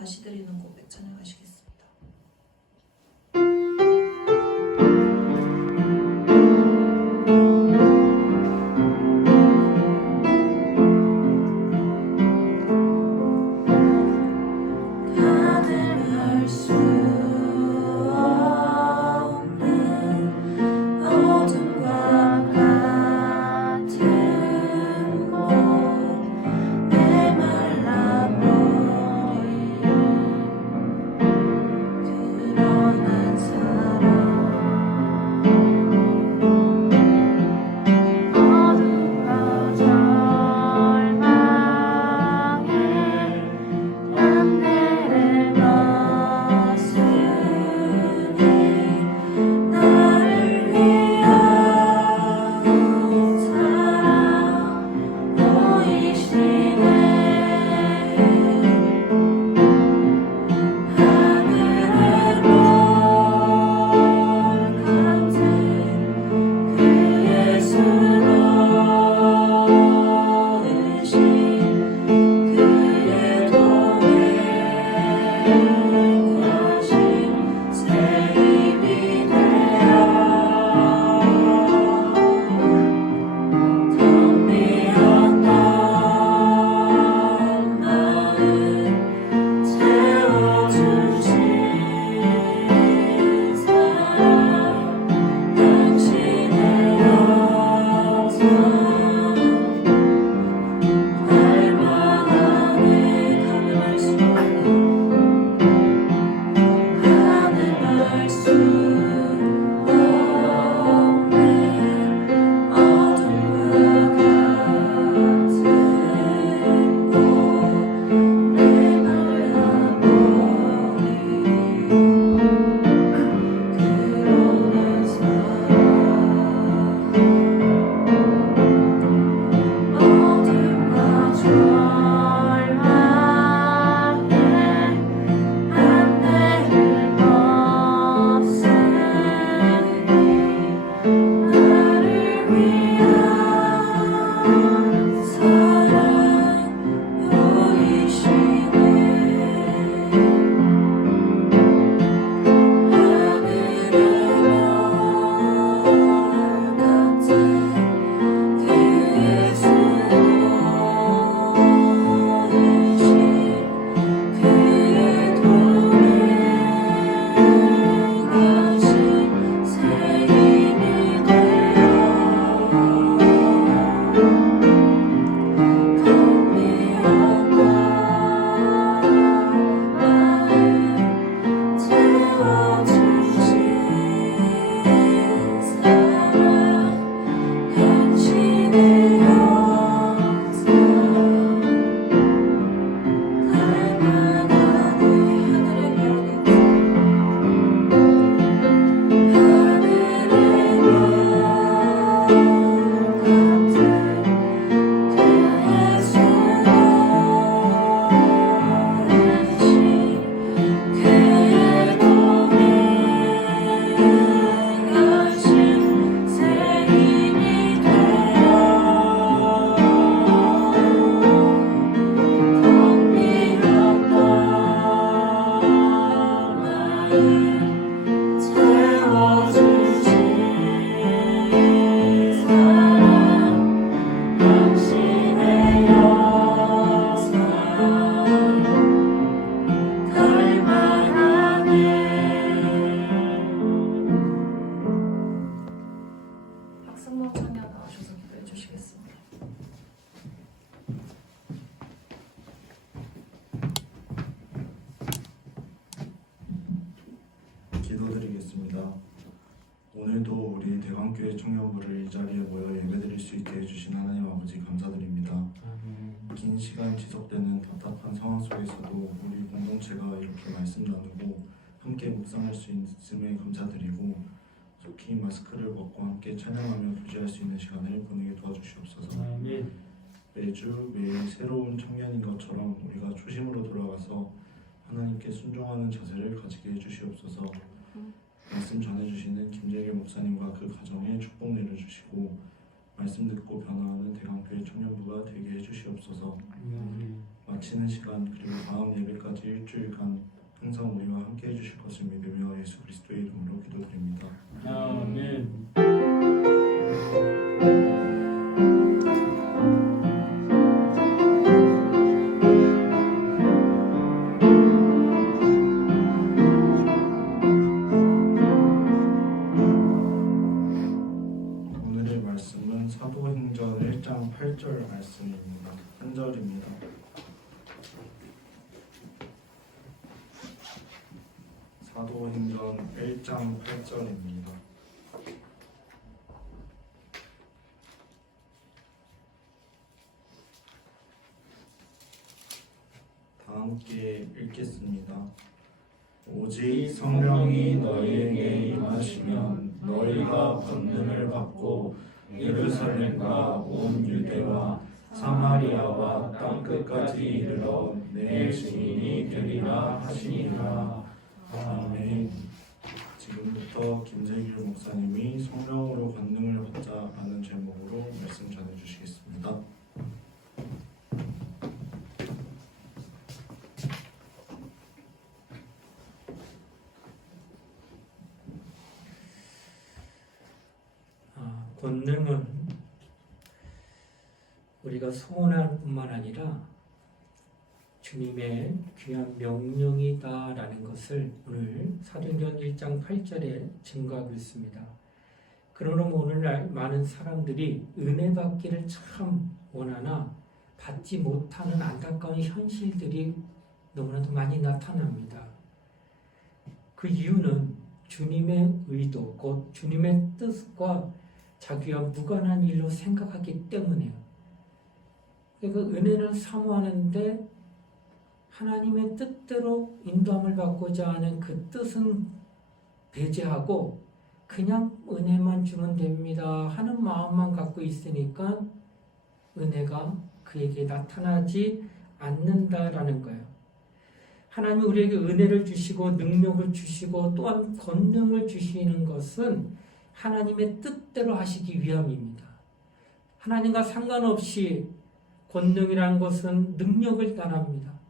다시 드리는 고백 찬양하시겠습니다. 기도드리겠습니다. 오늘도 우리 대광교회 청년부를 이 자리에 모여 예배드릴 수 있게 해주신 하나님 아버지 감사드립니다. 긴 시간 지속되는 답답한 상황 속에서도 우리 공동체가 이렇게 말씀 나누고 함께 묵상할 수 있음에 감사드리고, 속히 마스크를 벗고 함께 찬양하며 교제할 수 있는 시간을 보내게 도와주시옵소서. 매주 매일 새로운 청년인 것처럼 우리가 초심으로 돌아가서 하나님께 순종하는 자세를 가지게 해주시옵소서. 말씀 전해주시는 김재길 목사님과 그 가정에 축복 내려주시고, 말씀 듣고 변화하는 대광교회 청년부가 되게 해주시옵소서. 마치는 시간 그리고 다음 예배까지 일주일간 항상 우리와 함께 해주실 것을 믿으며 예수 그리스도의 이름으로 기도드립니다. 아멘. 오늘의 말씀은 사도행전 1장 8절 말씀입니다. 한 절입니다. 사도행전 1장 8절입니다. 다 함께 읽겠습니다. 오직 성령이 너희에게 임하시면 너희가 권능을 받고 예루살렘과 온 유대와 사마리아와 땅끝까지 이르러 내 증인이 되리라 하시니라. 아멘. 지금부터 김재길 목사님이 성령으로 권능을 받자라는 제목으로 말씀 전해주시겠습니다. 권능은 우리가 소원할 뿐만 아니라 주님의 귀한 명령이다라는 것을 오늘 사도행전 1장 8절에 증거하고 있습니다. 그러므로 오늘날 많은 사람들이 은혜 받기를 참 원하나 받지 못하는 안타까운 현실들이 너무나도 많이 나타납니다. 그 이유는 주님의 의도, 곧 주님의 뜻과 자기와 무관한 일로 생각하기 때문이에요. 그러니까 은혜를 사모하는데 하나님의 뜻대로 인도함을 받고자 하는 그 뜻은 배제하고 그냥 은혜만 주면 됩니다 하는 마음만 갖고 있으니까 은혜가 그에게 나타나지 않는다라는 거예요. 하나님이 우리에게 은혜를 주시고 능력을 주시고 또한 권능을 주시는 것은 하나님의 뜻대로 하시기 위함입니다. 하나님과 상관없이 권능이라는 것은 능력을 따릅니다.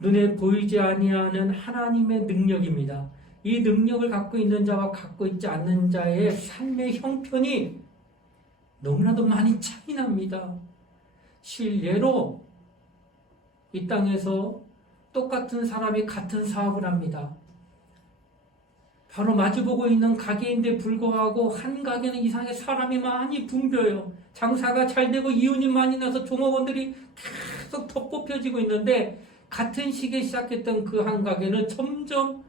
눈에 보이지 아니하는 하나님의 능력입니다. 이 능력을 갖고 있는 자와 갖고 있지 않는 자의 삶의 형편이 너무나도 많이 차이 납니다. 실례로 이 땅에서 똑같은 사람이 같은 사업을 합니다. 바로 마주보고 있는 가게인데 불구하고 한 가게는 이상하게 사람이 많이 붐벼요. 장사가 잘 되고 이윤이 많이 나서 종업원들이 계속 더 뽑혀지고 있는데 같은 시기에 시작했던 그 한 가게는 점점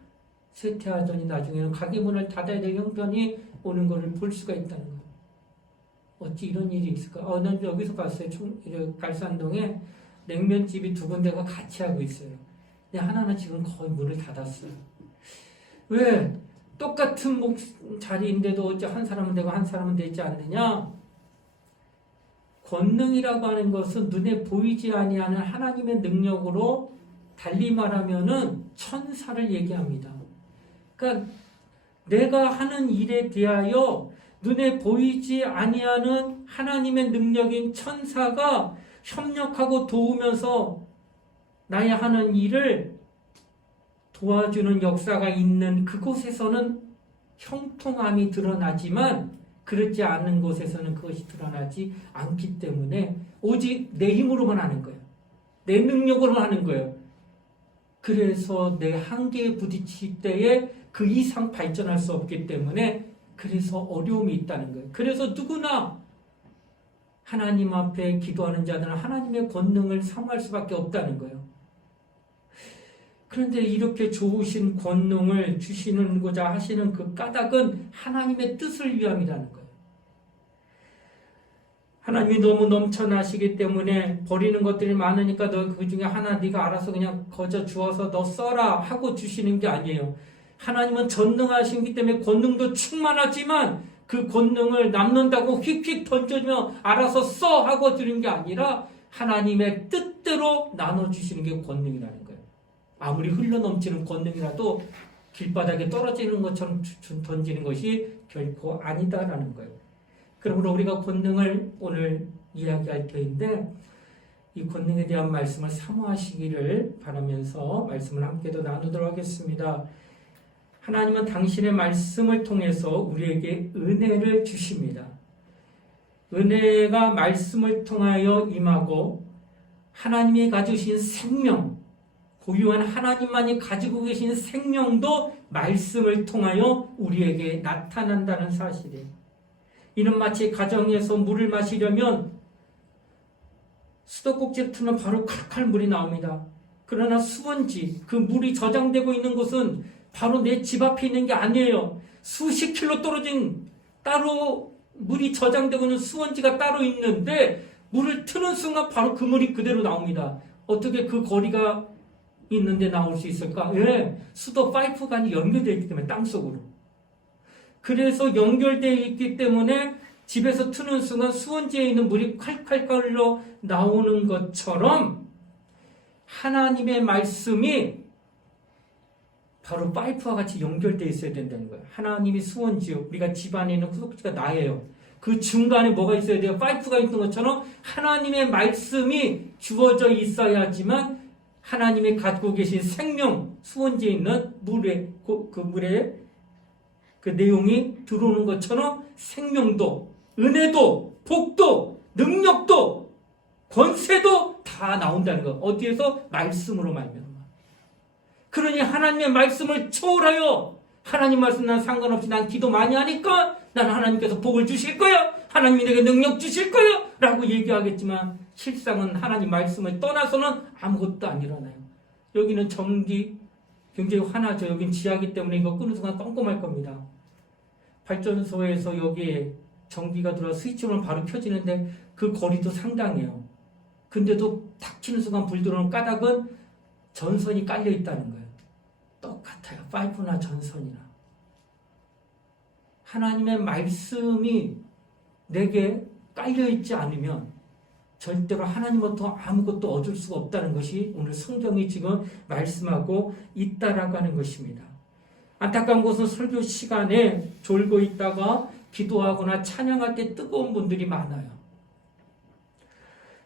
쇠퇴하더니 나중에는 가게 문을 닫아야 될 형편이 오는 것을 볼 수가 있다는 거예요. 어찌 이런 일이 있을까? 난 여기서 봤어요. 갈산동에 냉면집이 두 군데가 같이 하고 있어요. 근데 하나는 지금 거의 문을 닫았어요. 왜? 똑같은 자리인데도 어째 한 사람은 되고 한 사람은 되지 않느냐? 권능이라고 하는 것은 눈에 보이지 아니하는 하나님의 능력으로 달리 말하면은 천사를 얘기합니다. 그러니까 내가 하는 일에 대하여 눈에 보이지 아니하는 하나님의 능력인 천사가 협력하고 도우면서 나의 하는 일을 도와주는 역사가 있는 그곳에서는 형통함이 드러나지만 그렇지 않은 곳에서는 그것이 드러나지 않기 때문에 오직 내 힘으로만 하는 거예요. 내 능력으로만 하는 거예요. 그래서 내 한계에 부딪힐 때에 그 이상 발전할 수 없기 때문에 그래서 어려움이 있다는 거예요. 그래서 누구나 하나님 앞에 기도하는 자들은 하나님의 권능을 사모할 수밖에 없다는 거예요. 그런데 이렇게 좋으신 권능을 주시는고자 하시는 그 까닭은 하나님의 뜻을 위함이라는 거예요. 하나님이 너무 넘쳐나시기 때문에 버리는 것들이 많으니까 너 그 중에 하나 네가 알아서 그냥 거저 주어서 너 써라 하고 주시는 게 아니에요. 하나님은 전능하시기 때문에 권능도 충만하지만 그 권능을 남는다고 휙휙 던져주며 알아서 써 하고 주는 게 아니라 하나님의 뜻대로 나눠주시는 게 권능이라는 거예요. 아무리 흘러넘치는 권능이라도 길바닥에 떨어지는 것처럼 던지는 것이 결코 아니다라는 거예요. 그러므로 우리가 권능을 오늘 이야기할 터인데 이 권능에 대한 말씀을 사모하시기를 바라면서 말씀을 함께 더 나누도록 하겠습니다. 하나님은 당신의 말씀을 통해서 우리에게 은혜를 주십니다. 은혜가 말씀을 통하여 임하고 하나님이 가지신 생명, 고유한 하나님만이 가지고 계신 생명도 말씀을 통하여 우리에게 나타난다는 사실이에요. 이는 마치 가정에서 물을 마시려면 수도꼭지를 틀면 바로 칼칼 물이 나옵니다. 그러나 수원지, 그 물이 저장되고 있는 곳은 바로 내 집 앞에 있는 게 아니에요. 수십 킬로 떨어진 따로 물이 저장되고 있는 수원지가 따로 있는데 물을 트는 순간 바로 그 물이 그대로 나옵니다. 어떻게 그 거리가 있는데 나올 수 있을까? 예, 수도 파이프관이 연결되어 있기 때문에 땅속으로. 그래서 연결되어 있기 때문에 집에서 트는 순간 수원지에 있는 물이 칼칼칼로 나오는 것처럼 하나님의 말씀이 바로 파이프와 같이 연결되어 있어야 된다는 거예요. 하나님이 수원지요. 우리가 집안에 있는 수도꼭지가 나예요. 그 중간에 뭐가 있어야 돼요? 파이프가 있는 것처럼 하나님의 말씀이 주어져 있어야지만 하나님이 갖고 계신 생명, 수원지에 있는 물에, 그 물에 그 내용이 들어오는 것처럼 생명도, 은혜도, 복도, 능력도, 권세도 다 나온다는 거. 어디에서? 말씀으로 말미암아. 그러니 하나님의 말씀을 초월하여 하나님 말씀 난 상관없이 난 기도 많이 하니까 나는 하나님께서 복을 주실 거야. 하나님이 내게 능력 주실 거야. 라고 얘기하겠지만 실상은 하나님 말씀을 떠나서는 아무것도 안 일어나요. 여기는 전기 굉장히 화나죠. 여긴 지하기 때문에 이거 끄는 순간 껌껌할 겁니다. 발전소에서 여기에 전기가 들어와 스위치만 바로 켜지는데 그 거리도 상당해요. 근데도 탁 키는 순간 불 들어오는 까닭은 전선이 깔려 있다는 거예요. 똑같아요. 파이프나 전선이나. 하나님의 말씀이 내게 깔려 있지 않으면 절대로 하나님부터 아무것도 얻을 수가 없다는 것이 오늘 성경이 지금 말씀하고 있다라고 하는 것입니다. 안타까운 것은 설교 시간에 졸고 있다가 기도하거나 찬양할 때 뜨거운 분들이 많아요.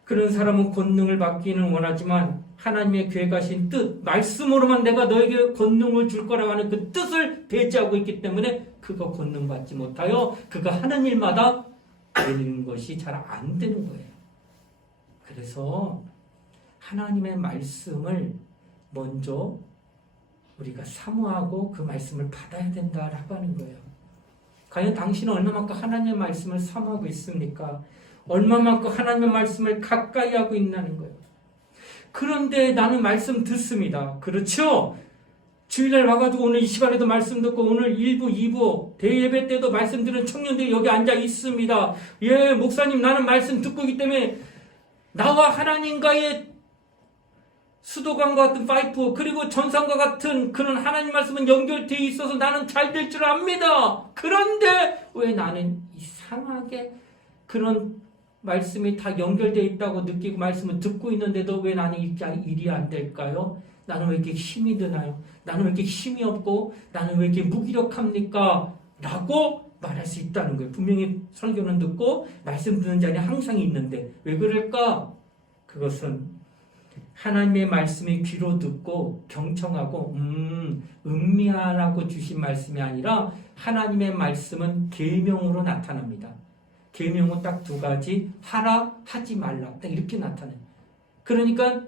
그런 사람은 권능을 받기는 원하지만 하나님의 계획하신 뜻, 말씀으로만 내가 너에게 권능을 줄 거라고 하는 그 뜻을 배제하고 있기 때문에 그거 권능 받지 못하여 그거 하는 일마다 되는 것이 잘 안 되는 거예요. 그래서 하나님의 말씀을 먼저 우리가 사모하고 그 말씀을 받아야 된다라고 하는 거예요. 과연 당신은 얼마만큼 하나님의 말씀을 사모하고 있습니까? 얼마만큼 하나님의 말씀을 가까이 하고 있다는 거예요. 그런데 나는 말씀 듣습니다. 그렇죠? 주일날 와가지고 오늘 이 시간에도 말씀 듣고 오늘 1부, 2부 대예배 때도 말씀 들은 청년들이 여기 앉아 있습니다. 예, 목사님 나는 말씀 듣고 있기 때문에 나와 하나님과의 수도관과 같은 파이프 그리고 전선과 같은 그런 하나님 말씀은 연결되어 있어서 나는 잘 될 줄 압니다. 그런데 왜 나는 이상하게 그런 말씀이 다 연결되어 있다고 느끼고 말씀을 듣고 있는데도 왜 나는 일이 안 될까요? 나는 왜 이렇게 힘이 드나요? 나는 왜 이렇게 힘이 없고 나는 왜 이렇게 무기력합니까? 라고 말할 수 있다는 거예요. 분명히 설교는 듣고 말씀 듣는 자리에 항상 있는데 왜 그럴까? 그것은 하나님의 말씀이 귀로 듣고 경청하고 음미하라고 주신 말씀이 아니라 하나님의 말씀은 계명으로 나타납니다. 계명은 딱 두 가지, 하라, 하지 말라. 딱 이렇게 나타나요. 그러니까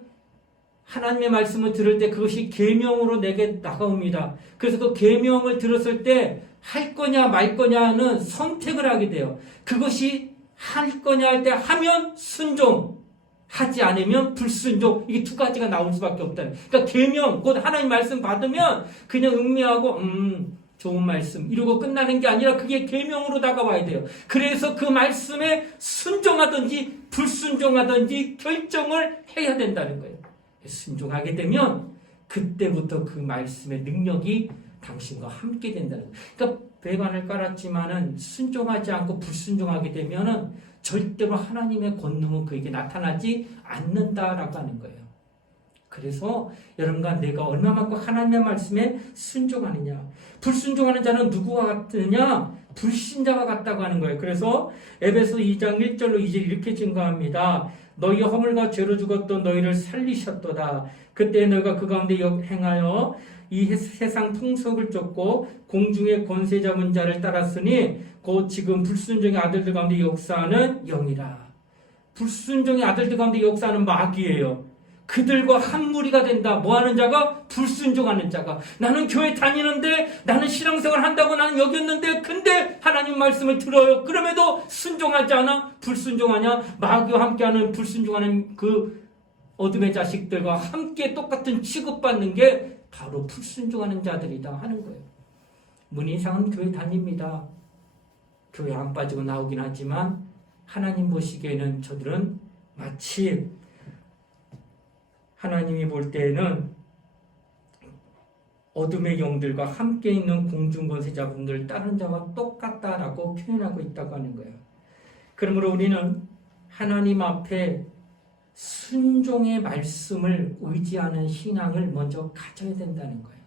하나님의 말씀을 들을 때 그것이 계명으로 내게 다가옵니다. 그래서 그 계명을 들었을 때 할 거냐 말 거냐는 선택을 하게 돼요. 그것이 할 거냐 할 때 하면 순종, 하지 않으면 불순종. 이게 두 가지가 나올 수밖에 없다는 거예요. 그러니까 계명, 곧 하나님 말씀 받으면 그냥 음미하고 좋은 말씀 이러고 끝나는 게 아니라 그게 계명으로 다가와야 돼요. 그래서 그 말씀에 순종하든지 불순종하든지 결정을 해야 된다는 거예요. 순종하게 되면 그때부터 그 말씀의 능력이 당신과 함께 된다는 거예요. 그러니까 배관을 깔았지만은 순종하지 않고 불순종하게 되면은 절대로 하나님의 권능은 그에게 나타나지 않는다라고 하는 거예요. 그래서 여러분과 내가 얼마만큼 하나님의 말씀에 순종하느냐. 불순종하는 자는 누구와 같으냐? 불신자와 같다고 하는 거예요. 그래서 에베소 2장 1절로 2절 이렇게 증거합니다. 너희 허물과 죄로 죽었던 너희를 살리셨도다. 그때 너희가 그 가운데 행하여 이 세상 풍속을 쫓고 공중의 권세 잡은 자를 따랐으니 곧 지금 불순종의 아들들 가운데 역사하는 영이라. 불순종의 아들들 가운데 역사하는 마귀예요. 그들과 한 무리가 된다. 뭐하는 자가? 불순종하는 자가. 나는 교회 다니는데, 나는 신앙생활 한다고 나는 여겼는데, 근데 하나님 말씀을 들어요. 그럼에도 순종하지 않아? 불순종하냐? 마귀와 함께하는 불순종하는 그 어둠의 자식들과 함께 똑같은 취급받는 게 바로 불순종하는 자들이다 하는 거예요. 문인상은 교회 다닙니다. 교회 안 빠지고 나오긴 하지만 하나님 보시기에는 저들은 마치 하나님이 볼 때에는 어둠의 영들과 함께 있는 공중권세자분들 다른 자와 똑같다라고 표현하고 있다고 하는 거예요. 그러므로 우리는 하나님 앞에 순종의 말씀을 의지하는 신앙을 먼저 가져야 된다는 거예요.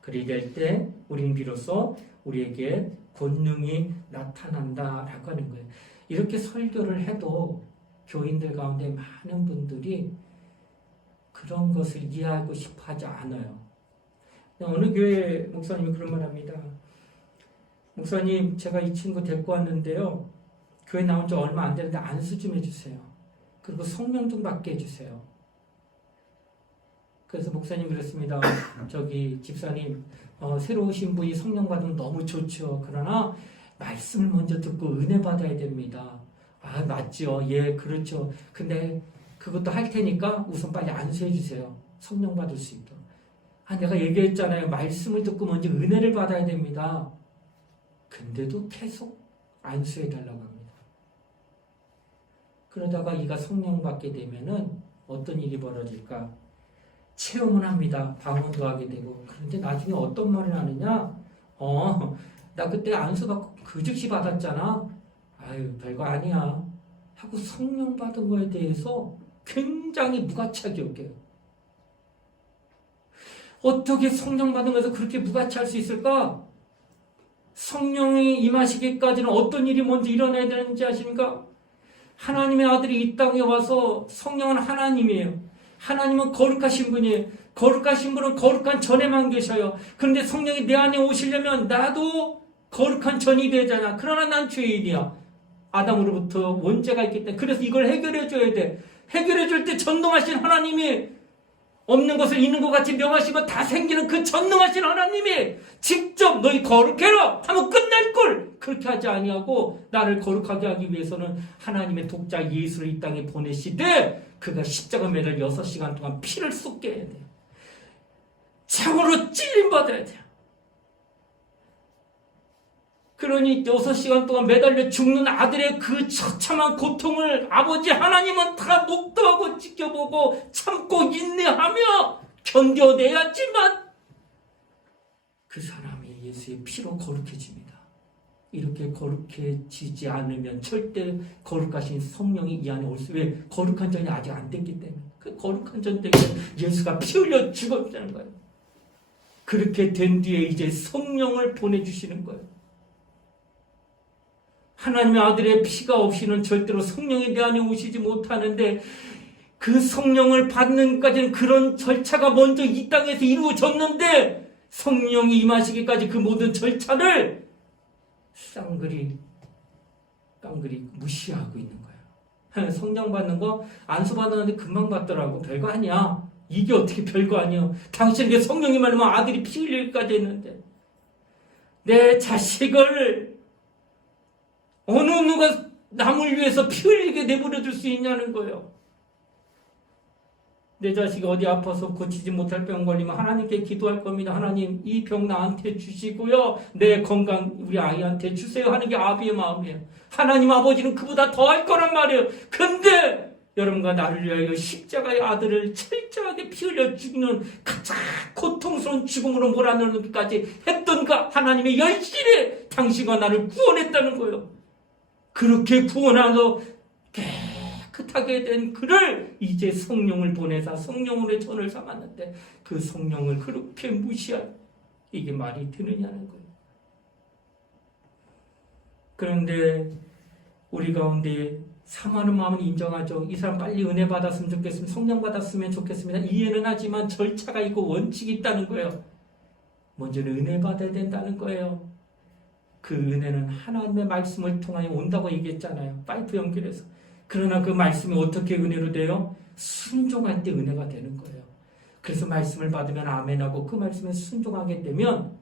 그리 될 때 우리는 비로소 우리에게 권능이 나타난다라고 하는 거예요. 이렇게 설교를 해도 교인들 가운데 많은 분들이 그런 것을 이해하고 싶어 하지 않아요. 어느 교회 목사님이 그런 말 합니다. 목사님, 제가 이 친구 데리고 왔는데요. 교회 나온 지 얼마 안 되는데 안수 좀 해주세요. 그리고 성령 좀 받게 해주세요. 그래서 목사님 그랬습니다. 저기 집사님, 새로 오신 분이 성령 받으면 너무 좋죠. 그러나 말씀을 먼저 듣고 은혜 받아야 됩니다. 아, 맞죠. 예, 그렇죠. 근데 그것도 할 테니까 우선 빨리 안수해 주세요. 성령 받을 수 있도록. 아, 내가 얘기했잖아요. 말씀을 듣고 먼저 은혜를 받아야 됩니다. 근데도 계속 안수해 달라고 합니다. 그러다가 이가 성령 받게 되면은 어떤 일이 벌어질까? 체험을 합니다. 방언도 하게 되고. 그런데 나중에 어떤 말을 하느냐? 나 그때 안수 받고 그 즉시 받았잖아. 아유, 별거 아니야. 하고 성령 받은 거에 대해서 굉장히 무가치하게 여겨요. 어떻게 성령 받은 것에서 그렇게 무가치할 수 있을까? 성령이 임하시기까지는 어떤 일이 먼저 일어나야 되는지 아십니까? 하나님의 아들이 이 땅에 와서 성령은 하나님이에요. 하나님은 거룩하신 분이에요. 거룩하신 분은 거룩한 전에만 계셔요. 그런데 성령이 내 안에 오시려면 나도 거룩한 전이 되잖아. 그러나 난 죄인이야. 아담으로부터 원죄가 있기 때문에. 그래서 이걸 해결해 줘야 돼. 해결해 줄 때 전능하신 하나님이 없는 것을 있는 것 같이 명하시고 다 생기는 그 전능하신 하나님이 직접 너희 거룩해라 하면 끝날 걸. 그렇게 하지 아니하고 나를 거룩하게 하기 위해서는 하나님의 독자 예수를 이 땅에 보내시되 그가 십자가 매달 6시간 동안 피를 쏟게 해야 돼요. 창으로 찔림받아야 돼요. 그러니 6시간 동안 매달려 죽는 아들의 그 처참한 고통을 아버지 하나님은 다 목도하고 지켜보고 참고 인내하며 견뎌내야지만 그 사람이 예수의 피로 거룩해집니다. 이렇게 거룩해지지 않으면 절대 거룩하신 성령이 이 안에 올 수, 왜? 거룩한 전이 아직 안 됐기 때문에. 그 거룩한 전 때문에 예수가 피 흘려 죽었다는 거예요. 그렇게 된 뒤에 이제 성령을 보내주시는 거예요. 하나님의 아들의 피가 없이는 절대로 성령이 내 안에 오시지 못하는데 그 성령을 받는 까지는 그런 절차가 먼저 이 땅에서 이루어졌는데 성령이 임하시기까지 그 모든 절차를 깡그리 무시하고 있는 거예요. 성령 받는 거 안수 받았는데 금방 받더라고. 별거 아니야. 이게 어떻게 별거 아니야. 당신에게 성령이 말하면 아들이 피 흘릴까지 했는데 내 자식을 어느 누가 남을 위해서 피 흘리게 내버려둘 수 있냐는 거예요. 내 자식이 어디 아파서 고치지 못할 병 걸리면 하나님께 기도할 겁니다. 하나님, 이 병 나한테 주시고요. 내 건강 우리 아이한테 주세요 하는 게 아비의 마음이에요. 하나님 아버지는 그보다 더 할 거란 말이에요. 근데 여러분과 나를 위하여 십자가의 아들을 철저하게 피 흘려 죽이는 가장 고통스러운 죽음으로 몰아넣기까지 했던 그 하나님의 열심히 당신과 나를 구원했다는 거예요. 그렇게 구원하서 깨끗하게 된 그를 이제 성령을 보내사 성령으로 전을 삼았는데 그 성령을 그렇게 무시할 이게 말이 되느냐는 거예요. 그런데 우리 가운데 사모하는 마음은 인정하죠. 이 사람 빨리 은혜 받았으면 좋겠습니다. 성령 받았으면 좋겠습니다. 이해는 하지만 절차가 있고 원칙이 있다는 거예요. 먼저는 은혜 받아야 된다는 거예요. 그 은혜는 하나님의 말씀을 통하여 온다고 얘기했잖아요. 파이프 연결해서. 그러나 그 말씀이 어떻게 은혜로 돼요? 순종할 때 은혜가 되는 거예요. 그래서 말씀을 받으면 아멘하고 그 말씀에 순종하게 되면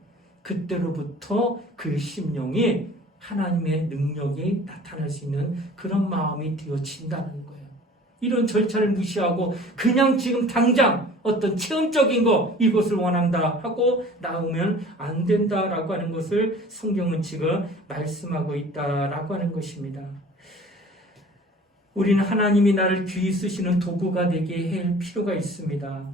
그때로부터 그 심령이 하나님의 능력이 나타날 수 있는 그런 마음이 되어진다는 거예요. 이런 절차를 무시하고 그냥 지금 당장 어떤 체험적인 거 이것을 원한다 하고 나오면 안 된다라고 하는 것을 성경은 지금 말씀하고 있다라고 하는 것입니다. 우리는 하나님이 나를 귀히 쓰시는 도구가 되게 할 필요가 있습니다.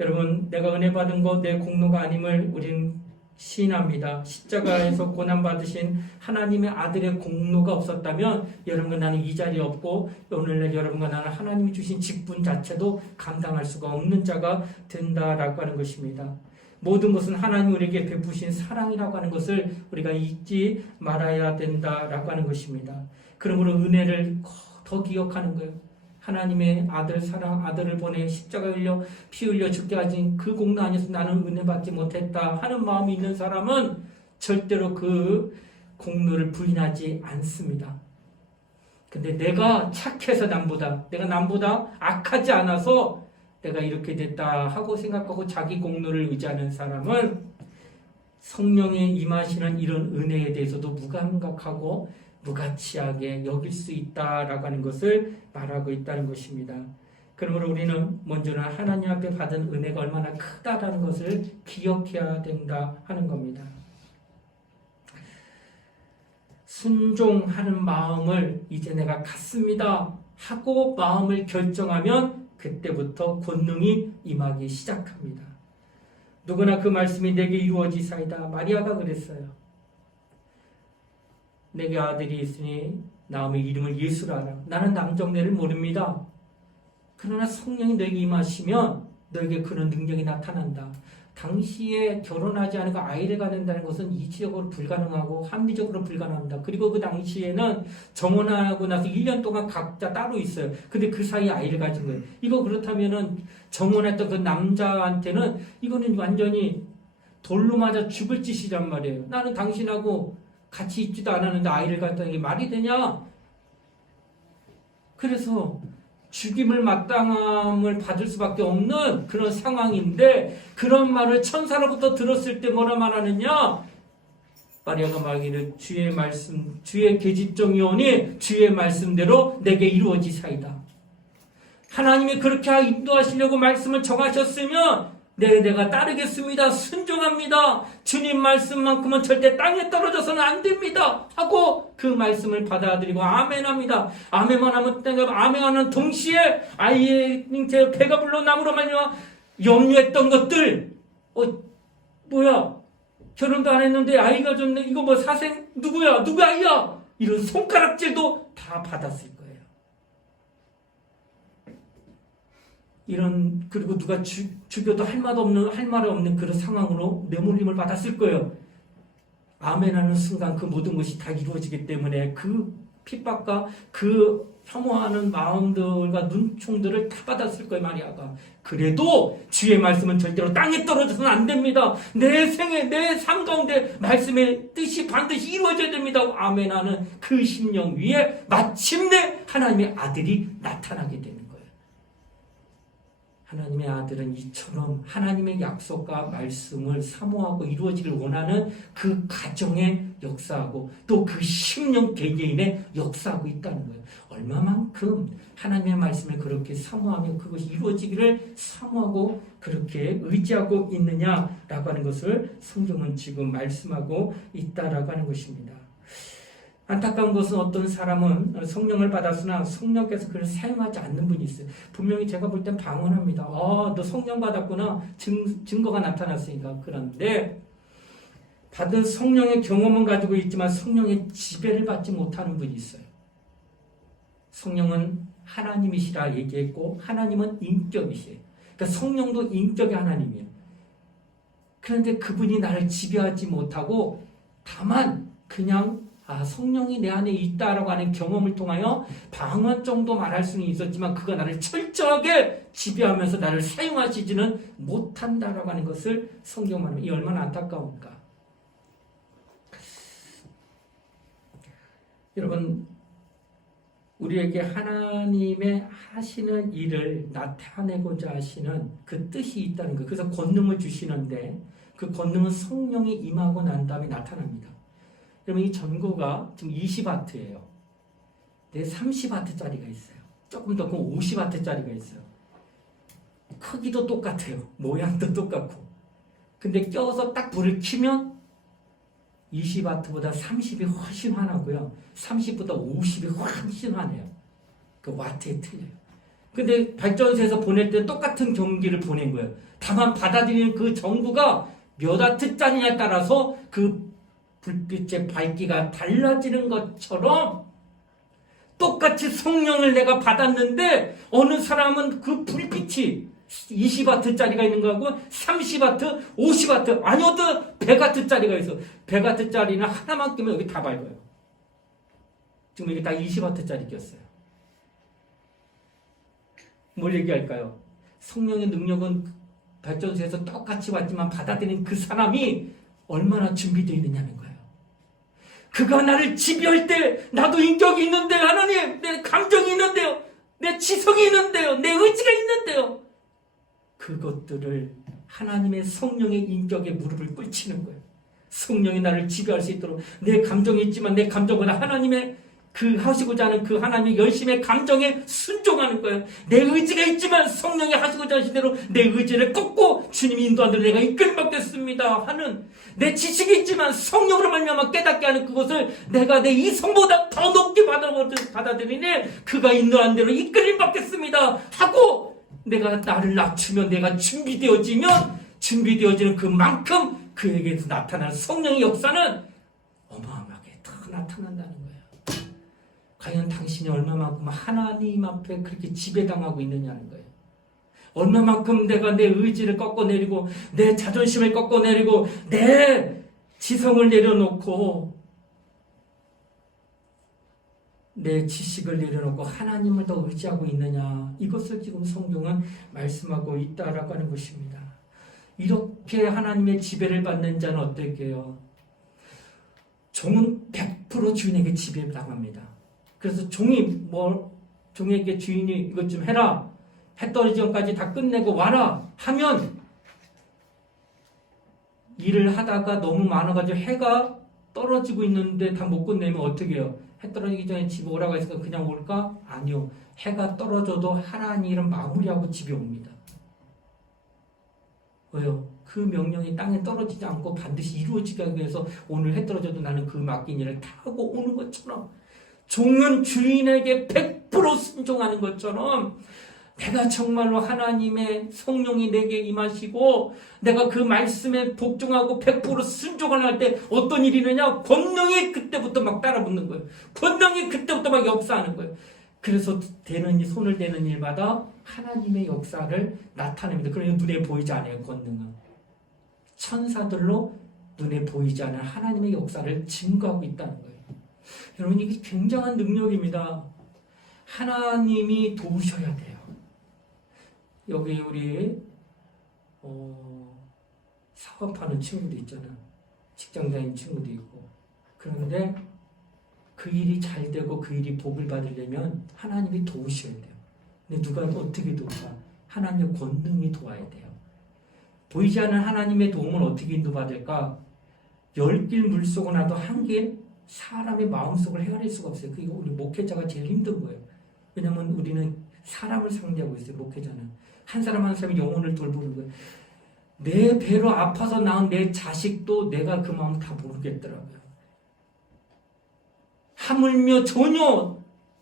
여러분, 내가 은혜 받은 것 내 공로가 아님을 우리는 시인합니다. 십자가에서 고난받으신 하나님의 아들의 공로가 없었다면 여러분과 나는 이 자리에 없고 오늘날 여러분과 나는 하나님이 주신 직분 자체도 감당할 수가 없는 자가 된다라고 하는 것입니다. 모든 것은 하나님 우리에게 베푸신 사랑이라고 하는 것을 우리가 잊지 말아야 된다라고 하는 것입니다. 그러므로 은혜를 더 기억하는 거예요. 하나님의 아들 사랑, 아들을 보내 십자가 흘려 피 흘려 죽게 하신 그 공로 안에서 나는 은혜 받지 못했다 하는 마음이 있는 사람은 절대로 그 공로를 부인하지 않습니다. 근데 내가 착해서 내가 남보다 악하지 않아서 내가 이렇게 됐다 하고 생각하고 자기 공로를 의지하는 사람은 성령의 임하시는 이런 은혜에 대해서도 무감각하고 무가치하게 여길 수 있다라고 하는 것을 말하고 있다는 것입니다. 그러므로 우리는 먼저는 하나님 앞에 받은 은혜가 얼마나 크다라는 것을 기억해야 된다 하는 겁니다. 순종하는 마음을 이제 내가 갖습니다 하고 마음을 결정하면 그때부터 권능이 임하기 시작합니다. 누구나 그 말씀이 내게 이루어지사이다. 마리아가 그랬어요. 내게 아들이 있으니 나음의 이름을 예수라 하라. 나는 남정네를 모릅니다. 그러나 성령이 너에게 임하시면 너에게 그런 능력이 나타난다. 당시에 결혼하지 않고 아이를 갖는다는 것은 이치적으로 불가능하고 합리적으로 불가능합니다. 그리고 그 당시에는 정혼하고 나서 1년 동안 각자 따로 있어요. 근데 그 사이에 아이를 가진 거예요. 이거 그렇다면은 정혼했던 그 남자한테는 이거는 완전히 돌로 맞아 죽을 짓이란 말이에요. 나는 당신하고 같이 있지도 않았는데 아이를 갖다는 게 말이 되냐? 그래서 죽임을 마땅함을 받을 수밖에 없는 그런 상황인데 그런 말을 천사로부터 들었을 때 뭐라 말하느냐? 마리아가 말하기를 주의 말씀, 주의 계집종이 오니 주의 말씀대로 내게 이루어지사이다. 하나님이 그렇게 인도하시려고 말씀을 정하셨으면 내가 따르겠습니다. 순종합니다. 주님 말씀만큼은 절대 땅에 떨어져서는 안 됩니다. 하고 그 말씀을 받아들이고 아멘합니다. 아멘만 하면 내가 아멘하는 동시에 아이의 배가 불러 나무로 말미암아 염려했던 것들 뭐야 결혼도 안 했는데 아이가 좀 이거 뭐 사생 누구야 누구 아이야 이런 손가락질도 다 받았을 거예요. 이런 그리고 누가 죽여도 할 말 없는 그런 상황으로 내몰림을 받았을 거예요. 아멘하는 순간 그 모든 것이 다 이루어지기 때문에 그 핍박과 그 혐오하는 마음들과 눈총들을 다 받았을 거예요. 마리아가. 그래도 주의 말씀은 절대로 땅에 떨어져서는 안 됩니다. 내 생에 내 삶 가운데 말씀의 뜻이 반드시 이루어져야 됩니다. 아멘하는 그 심령 위에 마침내 하나님의 아들이 나타나게 되는 거예요. 하나님의 아들은 이처럼 하나님의 약속과 말씀을 사모하고 이루어지길 원하는 그 가정에 역사하고 또 그 심령 개개인에 역사하고 있다는 거예요. 얼마만큼 하나님의 말씀을 그렇게 사모하며 그것이 이루어지기를 사모하고 그렇게 의지하고 있느냐라고 하는 것을 성경은 지금 말씀하고 있다라고 하는 것입니다. 안타까운 것은 어떤 사람은 성령을 받았으나 성령께서 그를 사용하지 않는 분이 있어요. 분명히 제가 볼 땐 방언합니다. 너 성령 받았구나. 증거가 나타났으니까. 그런데 받은 성령의 경험은 가지고 있지만 성령의 지배를 받지 못하는 분이 있어요. 성령은 하나님이시라 얘기했고 하나님은 인격이시에요. 그러니까 성령도 인격의 하나님이에요. 그런데 그분이 나를 지배하지 못하고 다만 그냥 성령이 내 안에 있다라고 하는 경험을 통하여 방언 정도 말할 수는 있었지만 그가 나를 철저하게 지배하면서 나를 사용하시지는 못한다라고 하는 것을 성경 말하면 이 얼마나 안타까운가. 여러분, 우리에게 하나님의 하시는 일을 나타내고자 하시는 그 뜻이 있다는 거예요. 그래서 권능을 주시는데 그 권능은 성령이 임하고 난 다음에 나타납니다. 여러분, 이 전구가 지금 20W예요. 30W짜리가 있어요. 조금 더 큰 50W짜리가 있어요. 크기도 똑같아요. 모양도 똑같고. 근데 껴서 딱 불을 켜면 20W보다 30이 훨씬 환하고요. 30보다 50이 훨씬 환해요. 그 와트에 틀려요. 근데 발전소에서 보낼 때 똑같은 전기를 보낸 거예요. 다만 받아들이는 그 전구가 몇 와트짜리냐에 따라서 그 불빛의 밝기가 달라지는 것처럼 똑같이 성령을 내가 받았는데 어느 사람은 그 불빛이 20W짜리가 있는 거하고 30W, 50W, 아니어도 100W짜리가 있어. 100W짜리는 하나만 끼면 여기 다 밝아요. 지금 여기 다 20W짜리 꼈어요. 뭘 얘기할까요? 성령의 능력은 발전소에서 똑같이 왔지만 받아들인 그 사람이 얼마나 준비되어 있느냐는 거예요. 그가 나를 지배할 때 나도 인격이 있는데 하나님, 내 감정이 있는데요. 내 지성이 있는데요. 내 의지가 있는데요. 그것들을 하나님의 성령의 인격에 무릎을 꿇치는 거예요. 성령이 나를 지배할 수 있도록 내 감정이 있지만 내 감정보다 하나님의 그 하시고자 하는 그 하나님의 열심의 감정에 순종하는 거예요. 내 의지가 있지만 성령이 하시고자 하신 대로 내 의지를 꺾고 주님이 인도한 대로 내가 이끌림 받겠습니다 하는, 내 지식이 있지만 성령으로 말미암아 깨닫게 하는 그것을 내가 내 이성보다 더 높게 받아들이니 그가 인도한 대로 이끌림 받겠습니다 하고 내가 나를 낮추면, 내가 준비되어지는 그만큼 그에게서 나타나는 성령의 역사는 어마어마하게 더 나타난다는 거예요. 과연 당신이 얼마만큼 하나님 앞에 그렇게 지배당하고 있느냐는 거예요. 얼마만큼 내가 내 의지를 꺾어내리고 내 자존심을 꺾어내리고 내 지성을 내려놓고 내 지식을 내려놓고 하나님을 더 의지하고 있느냐, 이것을 지금 성경은 말씀하고 있다라고 하는 것입니다. 이렇게 하나님의 지배를 받는 자는 어떻게 해요? 종은 100% 주인에게 지배당합니다. 그래서 종에게 주인이 이것 좀 해라, 해 떨어지기 전까지 다 끝내고 와라 하면 일을 하다가 너무 많아가지고 해가 떨어지고 있는데 다 못 끝내면 어떻게 해요? 해 떨어지기 전에 집에 오라고 했으니까 그냥 올까? 아니요. 해가 떨어져도 하나님 일은 마무리하고 집에 옵니다. 왜요? 그 명령이 땅에 떨어지지 않고 반드시 이루어지기 위해서 오늘 해 떨어져도 나는 그 맡긴 일을 다 하고 오는 것처럼, 종은 주인에게 100% 순종하는 것처럼 내가 정말로 하나님의 성령이 내게 임하시고 내가 그 말씀에 복종하고 100% 순종을 할 때 어떤 일이 있느냐? 권능이 그때부터 막 따라붙는 거예요. 권능이 그때부터 막 역사하는 거예요. 그래서 손을 대는 일마다 하나님의 역사를 나타냅니다. 그러니 눈에 보이지 않아요. 권능은 천사들로 눈에 보이지 않는 하나님의 역사를 증거하고 있다는 거예요. 여러분, 이게 굉장한 능력입니다. 하나님이 도우셔야 돼요. 여기 우리 사업하는 친구도 있잖아. 직장 다니는 친구도 있고. 그런데 그 일이 잘 되고 그 일이 복을 받으려면 하나님이 도우셔야 돼요. 근데 누가 어떻게 도울까? 하나님의 권능이 도와야 돼요. 보이지 않는 하나님의 도움을 어떻게 인도받을까? 10길 물속을 나도 한 길 사람의 마음속을 헤아릴 수가 없어요. 그게 우리 목회자가 제일 힘든 거예요. 왜냐하면 우리는 사람을 상대하고 있어요. 목회자는 한 사람 한 사람이 영혼을 돌보는 거예요. 내 배로 아파서 낳은 내 자식도 내가 그 마음 다 모르겠더라고요. 하물며 전혀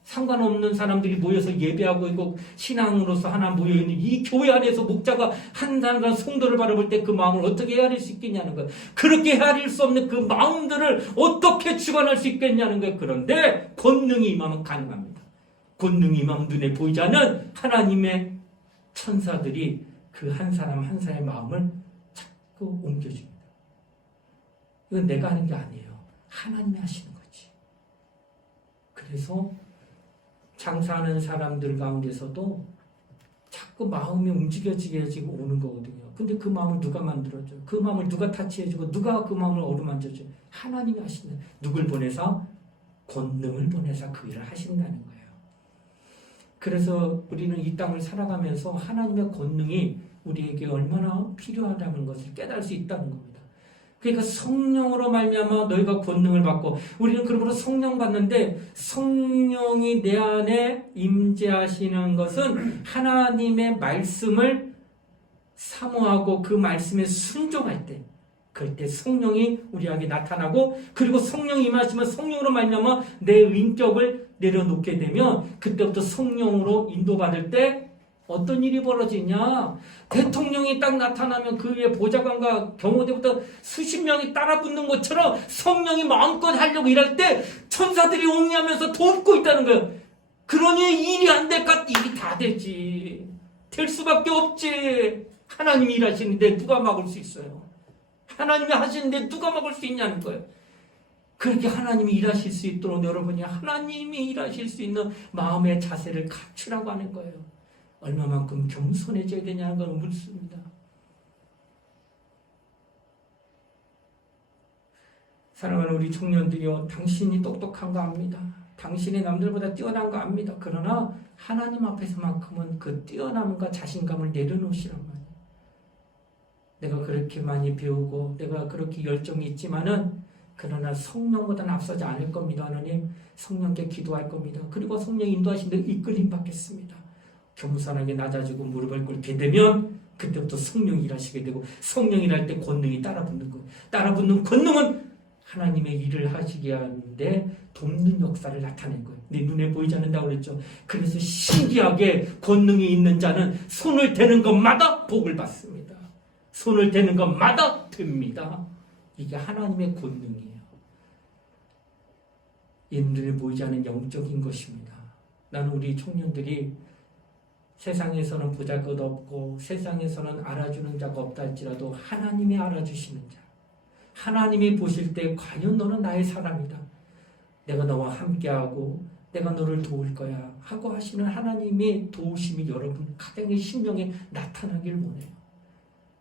상관없는 사람들이 모여서 예배하고 있고 신앙으로서 하나 모여있는 이 교회 안에서 목자가 한 사람 성도를 바라볼 때 그 마음을 어떻게 헤아릴 수 있겠냐는 거예요. 그렇게 헤아릴 수 없는 그 마음들을 어떻게 주관할 수 있겠냐는 거예요. 그런데 권능이 임하면 가능합니다. 권능이 임하면 눈에 보이지 않는 하나님의 천사들이 그 한 사람 한 사람의 마음을 자꾸 옮겨줍니다. 이건 내가 하는 게 아니에요. 하나님이 하시는 거지. 그래서 장사하는 사람들 가운데서도 자꾸 마음이 움직여지게 지금 오는 거거든요. 근데 그 마음을 누가 만들어줘요? 그 마음을 누가 타치해주고 누가 그 마음을 어루만져줘요? 하나님이 하신다. 누굴 보내서? 권능을 보내서 그 일을 하신다는 거예요. 그래서 우리는 이 땅을 살아가면서 하나님의 권능이 우리에게 얼마나 필요하다는 것을 깨달을 수 있다는 겁니다. 그러니까 성령으로 말미암아 너희가 권능을 받고, 우리는 그러므로 성령 받는데, 성령이 내 안에 임재하시는 것은 하나님의 말씀을 사모하고 그 말씀에 순종할 때, 그럴 때 성령이 우리에게 나타나고, 그리고 성령이 임하시면 성령으로 말미암아 내 인격을 내려놓게 되면, 그때부터 성령으로 인도받을 때 어떤 일이 벌어지냐? 대통령이 딱 나타나면 그 위에 보좌관과 경호대부터 수십 명이 따라붙는 것처럼 성령이 마음껏 하려고 일할 때 천사들이 옹이하면서 돕고 있다는 거예요. 그러니 일이 안 될까? 일이 다 되지. 될 수밖에 없지. 하나님이 일하시는데 누가 막을 수 있어요? 하나님이 하시는데 누가 막을 수 있냐는 거예요. 그렇게 하나님이 일하실 수 있도록 여러분이 하나님이 일하실 수 있는 마음의 자세를 갖추라고 하는 거예요. 얼마만큼 겸손해져야 되냐는 걸 묻습니다. 사랑하는 우리 청년들이요, 당신이 똑똑한 거 압니다. 당신이 남들보다 뛰어난 거 압니다. 그러나 하나님 앞에서만큼은 그 뛰어남과 자신감을 내려놓으시란 말이에요. 내가 그렇게 많이 배우고 내가 그렇게 열정이 있지만은, 그러나 성령보다는 앞서지 않을 겁니다. 하나님, 성령께 기도할 겁니다. 그리고 성령 인도하신 데 이끌림 받겠습니다. 겸손하게 낮아지고 무릎을 꿇게 되면 그때부터 성령이 일하시게 되고, 성령이 일할 때 권능이 따라붙는 거예요. 따라붙는 권능은 하나님의 일을 하시게 하는데 돕는 역사를 나타낸 거예요. 내 눈에 보이지 않는다고 그랬죠. 그래서 신기하게 권능이 있는 자는 손을 대는 것마다 복을 받습니다. 손을 대는 것마다 됩니다. 이게 하나님의 권능이에요. 이 눈에 보이지 않는 영적인 것입니다. 나는 우리 청년들이 세상에서는 보잘것없고 세상에서는 알아주는 자가 없다 할지라도 하나님이 알아주시는 자, 하나님이 보실 때 과연 너는 나의 사람이다, 내가 너와 함께하고 내가 너를 도울 거야 하고 하시는 하나님의 도우심이 여러분 가정의 심령에 나타나길 원해요.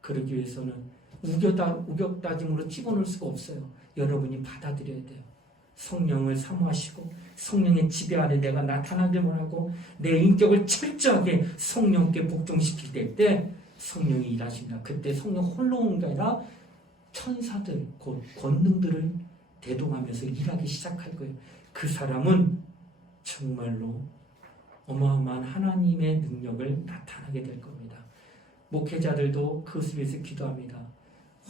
그러기 위해서는 우격다짐으로 집어넣을 수가 없어요. 여러분이 받아들여야 돼요. 성령을 사모하시고 성령의 지배 안에 내가 나타나길 원하고 내 인격을 철저하게 성령께 복종시킬 때 성령이 일하십니다. 그때 성령 홀로 오는 게 아니라 천사들, 곧 권능들을 대동하면서 일하기 시작할 거예요. 그 사람은 정말로 어마어마한 하나님의 능력을 나타나게 될 겁니다. 목회자들도 그것을 위해서 기도합니다.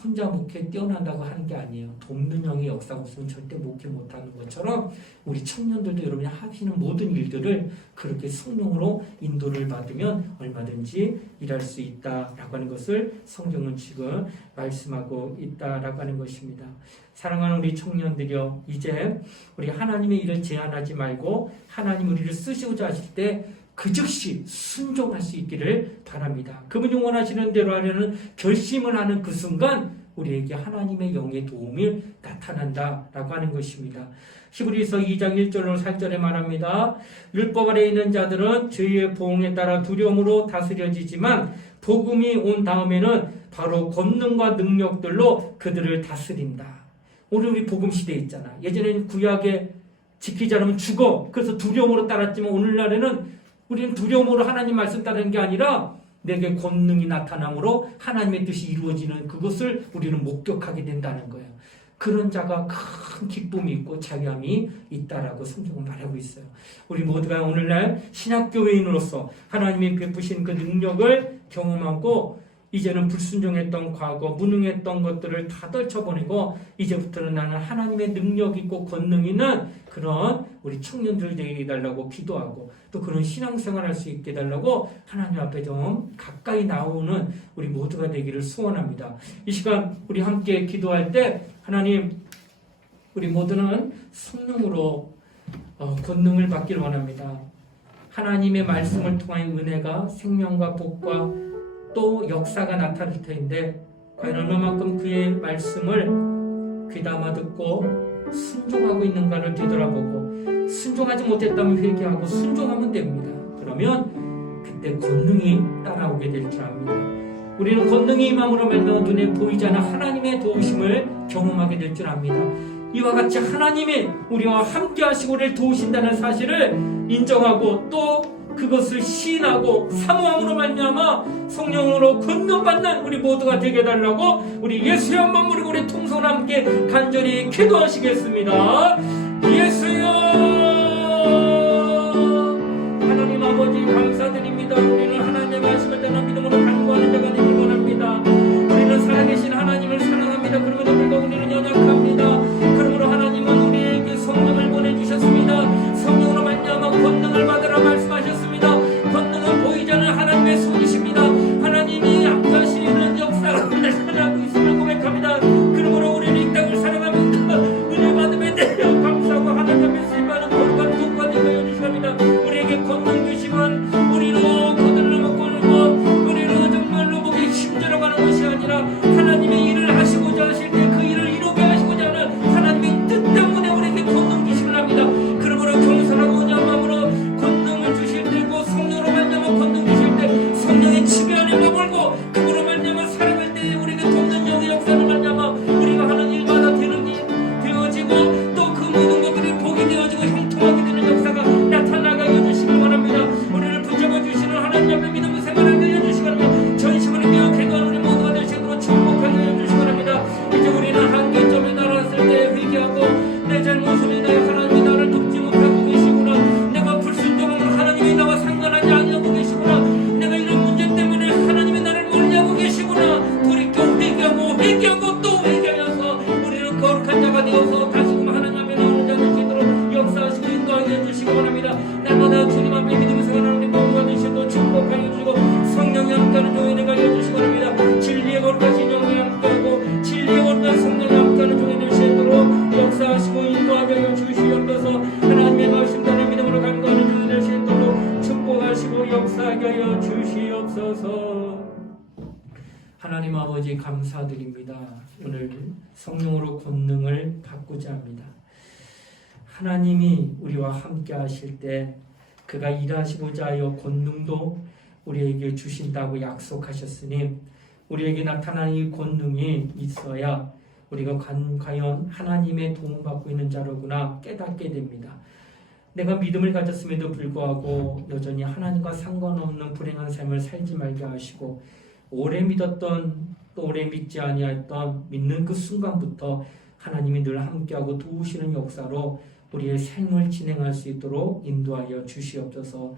혼자 목회 뛰어난다고 하는 게 아니에요. 돕는 영의 역사가 없으면 절대 목회 못하는 것처럼 우리 청년들도 여러분이 하시는 모든 일들을 그렇게 성령으로 인도를 받으면 얼마든지 일할 수 있다라고 하는 것을 성경은 지금 말씀하고 있다라고 하는 것입니다. 사랑하는 우리 청년들이여, 이제 우리 하나님의 일을 제한하지 말고 하나님 우리를 쓰시고자 하실 때 그 즉시 순종할 수 있기를 바랍니다. 그분이 원하시는 대로 하려는 결심을 하는 그 순간 우리에게 하나님의 영의 도움이 나타난다라고 하는 것입니다. 히브리서 2장 1절로 4절에 말합니다. 율법 아래 있는 자들은 죄의 보응에 따라 두려움으로 다스려지지만 복음이 온 다음에는 바로 권능과 능력들로 그들을 다스린다. 오늘 우리 복음 시대에 있잖아. 예전에는 구약에 지키지 않으면 죽어. 그래서 두려움으로 따랐지만 오늘날에는 우리는 두려움으로 하나님 말씀 따르는 게 아니라 내게 권능이 나타남으로 하나님의 뜻이 이루어지는 그것을 우리는 목격하게 된다는 거예요. 그런 자가 큰 기쁨이 있고 자유함이 있다라고 성경은 말하고 있어요. 우리 모두가 오늘날 신학교회인으로서 하나님이 베푸신 그 능력을 경험하고 이제는 불순종했던 과거, 무능했던 것들을 다 떨쳐보내고 이제부터는 나는 하나님의 능력 있고 권능 있는 그런 우리 청년들 되게 해달라고 기도하고 또 그런 신앙생활 할 수 있게 해달라고 하나님 앞에 좀 가까이 나오는 우리 모두가 되기를 소원합니다. 이 시간 우리 함께 기도할 때 하나님, 우리 모두는 성령으로 권능을 받기를 원합니다. 하나님의 말씀을 통한 은혜가 생명과 복과 또 역사가 나타날 텐데 과연 얼마만큼 그의 말씀을 귀담아 듣고 순종하고 있는가를 뒤돌아보고 순종하지 못했다면 회개하고 순종하면 됩니다. 그러면 그때 권능이 따라오게 될 줄 압니다. 우리는 권능이 임함으로 말미암아 눈에 보이지 않는 하나님의 도우심을 경험하게 될 줄 압니다. 이와 같이 하나님이 우리와 함께 하시고 우리를 도우신다는 사실을 인정하고 또 그것을 시인하고 사모함으로 말미암아 성령으로 권능받는 우리 모두가 되게 해달라고 우리 예수의 한번 부르고 우리 통성을 함께 간절히 기도하시겠습니다. 예수여, 하나님 아버지 감사드립니다. 우리는 하나님의 말씀을 따라 믿음으로 간구하는 자가 되길 원합니다. 우리는 살아계신 하나님을 사랑합니다. 그럼에도 불구하고 우리는 연약합니다. 그러므로 하나님은 우리에게 성령을 보내주셨습니다. 성령으로 말미암아 권능을 받으라 말씀하셨습니다. 권능은 보이지 않는 하나님의 손이십니다. 하나님이 함께하시는 역사를 살아가고 있음을 고백합니다. 그러므로 우리는 이 땅을 살아가면서 은혜 받음에 대해 감사하고 하나님 앞에 쓰임받는 거룩한 통과 되게 해주시옵니다. 우리에게 권능 주시면 우리로 거들러 먹고 우리로 정말로 목에 힘들어가는 것이 아니라 하나님의 일을 하시고자 하실 때 그 일을 이루게 하시고자 하는 하나님의 뜻 때문에 우리에게 권능 주시를 합니다. 그러므로 겸손하고 온유한 마음으로 권능을 주실 때고 성령으로 말미암아 권능 주실 때 성령의 지배 안에 머물고 그거로 말미암아 살아갈 때에 우리에게 돕는 영의 역사를 말미암아 우리가 하는 일마다 되어지고 또 그 모든 것들이 복이 되어지고 형통하게 되는 역사가 나타나게 해주시길 원합니다. 우리를 붙잡아 주시는 하나님 앞에 믿음을 생활하게 해주시기 바랍니다. 전심으로 깨어 기도하는 우리 모두가 될 수 있도록 축복하게 해주시기 바랍니다. 이제 우리는 한계점에 달았을 때 회개하고 내 잘못을 내 하나님이 나를 돕지 못하고 계시구나. 내가 불순종하면 하나님이 나와 상관하지 아니하고 계시구나. 내가 이런 문제 때문에 하나님이 나를 멀리하고 계시구나. 돌이켜 회개하고 또 회개하여서 우리는 거룩한 자가 되어서 다시금 하나님 앞에 나오는 자 될 수 있도록 역사하시고 인도하게 해주시기 원합니다. 날마다 주님 앞에 믿음을 생활하는 우리 모두가 되시도록 축복하여 주시고 성령이 함께하는 종이 되게 하여 주시기 바랍니다. 진리의 거룩하신 영이 함께하고 진리의 거룩한 성령이 함께하는 종이 될 수 있도록 역사하시고 인도하게 하여 주시옵소서. 하나님의 말씀 따라 믿음으로 간구하는 종이 될 수 있도록 축복하시고 역사하게 하여 주시옵소서. 하나님 아버지 감사드립니다. 오늘 성령으로 권능을 받고자 합니다. 하나님이 우리와 함께 하실 때 그가 일하시고자 하여 권능도 우리에게 주신다고 약속하셨으니 우리에게 나타나는 이 권능이 있어야 우리가 과연 하나님의 도움받고 있는 자로구나 깨닫게 됩니다. 내가 믿음을 가졌음에도 불구하고 여전히 하나님과 상관없는 불행한 삶을 살지 말게 하시고 오래 믿었던 또 오래 믿지 아니했던 믿는 그 순간부터 하나님이 늘 함께하고 도우시는 역사로 우리의 생을 진행할 수 있도록 인도하여 주시옵소서.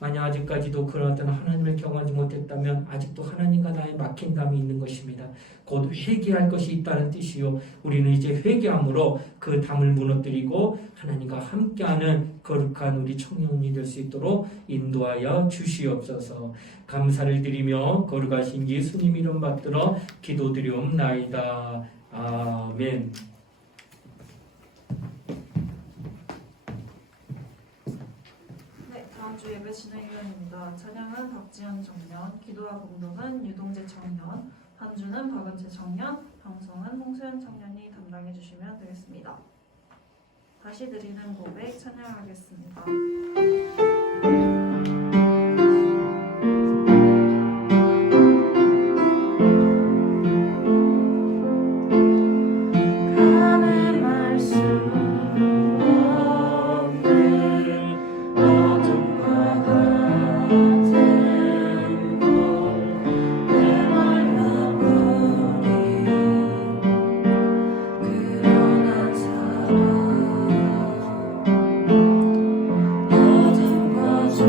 만약 아직까지도 그런 어떤 하나님을 경험하지 못했다면 아직도 하나님과 나의 막힌 담이 있는 것입니다. 곧 회개할 것이 있다는 뜻이요. 우리는 이제 회개함으로 그 담을 무너뜨리고 하나님과 함께하는 거룩한 우리 청년이 될 수 있도록 인도하여 주시옵소서. 감사를 드리며 거룩하신 예수님 이름 받들어 기도드리옵나이다. 아멘. 다음 주 예배 진행위원입니다. 찬양은 박지현 청년, 기도와 공동은 유동재 청년, 반주는 박은채 청년, 방송은 홍소연 청년이 담당해 주시면 되겠습니다. 다시 드리는 고백 찬양하겠습니다. 어둠과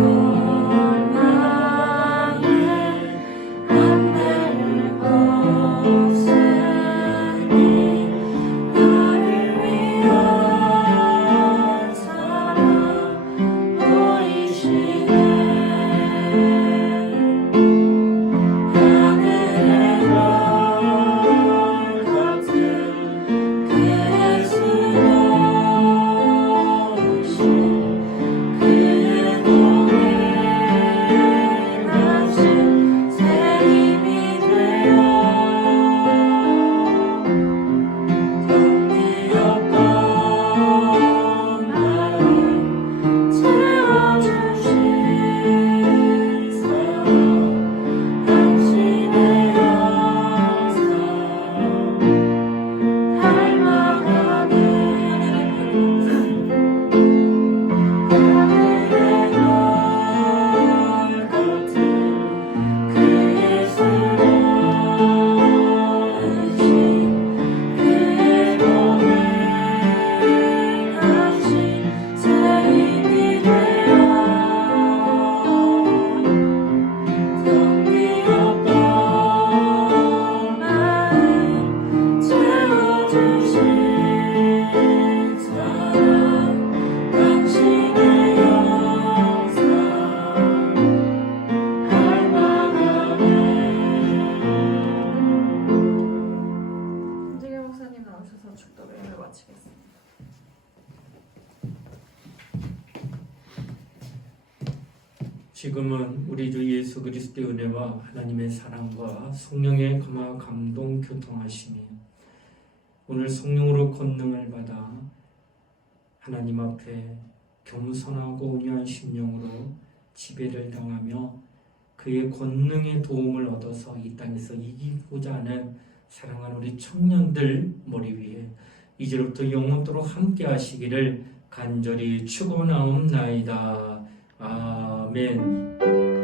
지금은 우리 주 예수 그리스도의 은혜와 하나님의 사랑과 성령의 감동 교통하심이 오늘 성령으로 권능을 받아 하나님 앞에 겸손하고 온유한 심령으로 지배를 당하며 그의 권능의 도움을 얻어서 이 땅에서 이기고자 하는 사랑하는 우리 청년들 머리 위에 이제부터 영원토록 함께 하시기를 간절히 축원하옵나이다. 아멘.